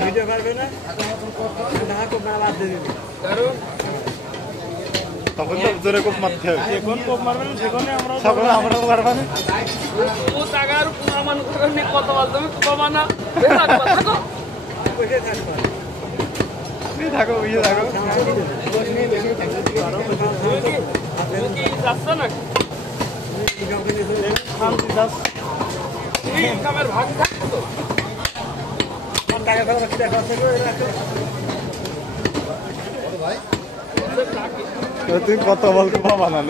video পারবে না তখন তো জোরে কোপ মারতে হবে যখন কোপ মারবে না সেখানে আমরাও পারবো না ও টাকার প্রমাণ করে কত বল তুমি কমানা থাকো ইয়ে থাকো যাচ্ছে না ভাগ থাকতো টাকা তুই কত বলতে পাবা না